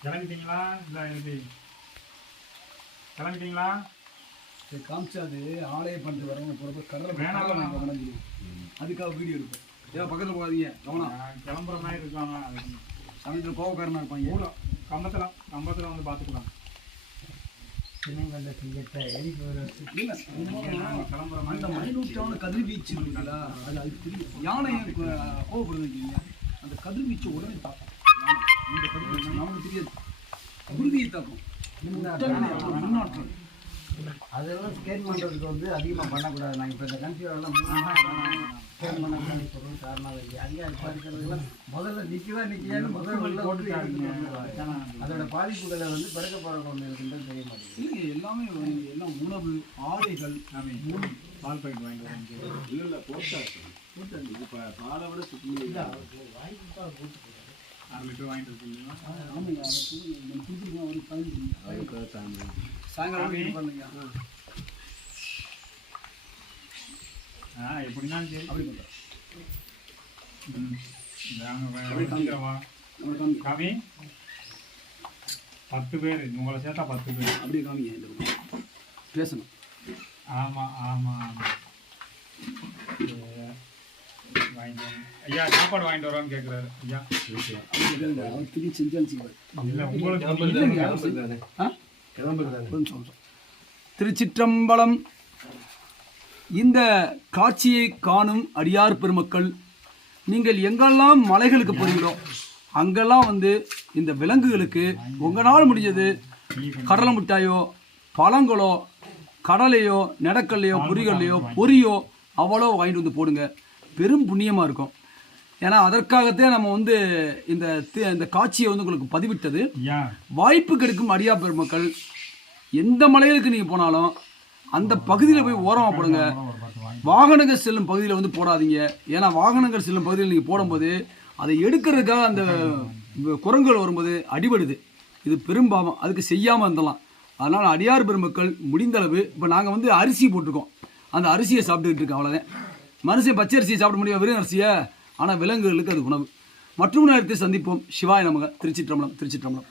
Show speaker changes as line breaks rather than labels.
கிளம்பிட்டீங்களா இல்லை எப்படி கிளம்பிட்டீங்களா
சரி அது ஆலய பண்ணிட்டு வரவங்க போகிறப்ப கடலை
வேணாம்,
கடலை
வேணாம்.
அதுக்காக வீடியோ எடுப்பேன் ஏன் பக்கத்தில் போகாதீங்க கவனம்
கிளம்புற மாதிரி இருக்காங்க அதுக்கு
சமயத்தில் கோவக்காரனா இருப்பாங்க
ஊட கம்பத்தில் கம்பத்தில் வந்து பார்த்துக்கலாம்
சின்னங்கண்ட சிங்கத்தை எரிப்பு
இல்ல, அந்த மைனூட்டான கதிர்வீச்சு இருக்குல்ல அது அது தெரியும் யானை கோவப்படுது இல்லையா அந்த கதிர்வீச்சு உடனே தாக்கும் இந்த கதிர்வீச்சு நமக்கு தெரியாது. குருவியை தாக்கும் உடனே முன்னாட்டம்
அதெல்லாம் ஸ்கேன் பண்ணுறதுக்கு வந்து அதிகமாக பண்ணக்கூடாது. நான் இப்போ இந்த கன்ஃபியூரெல்லாம் ஸ்கேன் பண்ண சொல்கிறது காரணம் இல்லை. அங்கே இப்போ இருக்கிறதுலாம் முதல்ல நிற்கதா நிற்கலான்னு முதல்ல வந்துடுவாங்க. அதோட பாதிப்புகளை வந்து பிறக்க போகிற இருக்குன்றது தெரிய மாட்டேங்குது.
எல்லாமே வந்து எல்லாம் உணவு ஆடைகள்
சாமி பால் பாக்கெட் வாங்கிட்டு வரேன்
இல்ல இல்ல போட்டாச்சு. போட்டாச்சு இது ப- பாலை விட சுத்தம்
அரை லிட்டர் வாங்கிட்டு இருக்கீங்களா
ஆமாங்க. அதை கொடுங்க. நம்ம கொடுத்துருக்கோம் அவருக்கு பதினஞ்சு சாயங்காலம். இது பண்ணுங்க
ஆ. எப்படினாலும் சரி.
அப்படி பண்ணுறேன்
ம். இந்தாங்க, வே- சீக்கிரம்
நம்ம காமி
பத்து பேர். உங்களை சேர்த்தா பத்து பேர்.
அப்படியே காமிங்க இந்த. பேசணும்.
ஆமாம் ஆமாம் ஆமாம் வாங்கிட்டு வாங்க. ஐயா சாப்பாடு வாங்கிட்டு வரோன்னு கேட்குறாரு ஐயா.
அப்படி அவர் திரும்பி
இல்லை உங்களுக்கு
திருச்சிற்றம்பலம். இந்த காட்சியை காணும் அடியார் பெருமக்கள் நீங்கள் எங்கெல்லாம் மலைகளுக்கு போறீங்களோ அங்கெல்லாம் வந்து இந்த விலங்குகளுக்கு உங்களால் முடிஞ்சது கடலை மிட்டாயோ பழங்களோ கடலையோ நெடக்கல்லையோ பொரிகல்லையோ பொரியோ அவ்வளோ வாங்கிட்டு வந்து போடுங்க. பெரும் புண்ணியமாக இருக்கும். ஏன்னா அதற்காகத்தான் நம்ம வந்து இந்த தி- இந்த காட்சியை வந்து உங்களுக்கு பதிவிட்டது. வாய்ப்பு கிடைக்கும் அடியா பெருமக்கள். எந்த மலைகளுக்கு நீங்கள் போனாலும் அந்த பகுதியில் போய் ஓரமாக போடுங்க. வாகனங்கள் செல்லும் பகுதியில் வந்து போடாதீங்க. ஏன்னா வாகனங்கள் செல்லும் பகுதியில் நீங்கள் போடும்போது அதை எடுக்கிறதுக்காக அந்த குரங்குகள் வரும்போது அடிபடுது. இது பெரும்பாவம் அதுக்கு செய்யாமல் இருந்தலாம். அதனால் அடியார் பெருமக்கள் முடிந்த அளவு இப்போ நாங்கள் வந்து அரிசி போட்டிருக்கோம். அந்த அரிசியை சாப்பிட்டுக்கிட்டு இருக்கோம் அவ்வளோதான் மனுஷன் பச்சை அரிசியை சாப்பிட முடியும் வெறும் அரிசியை? ஆனால் விலங்குகளுக்கு அது உணவு மற்றும் நேரத்தை சந்திப்போம். சிவாய நமக. திருச்சிற்றம்பலம் திருச்சிற்றம்பலம்.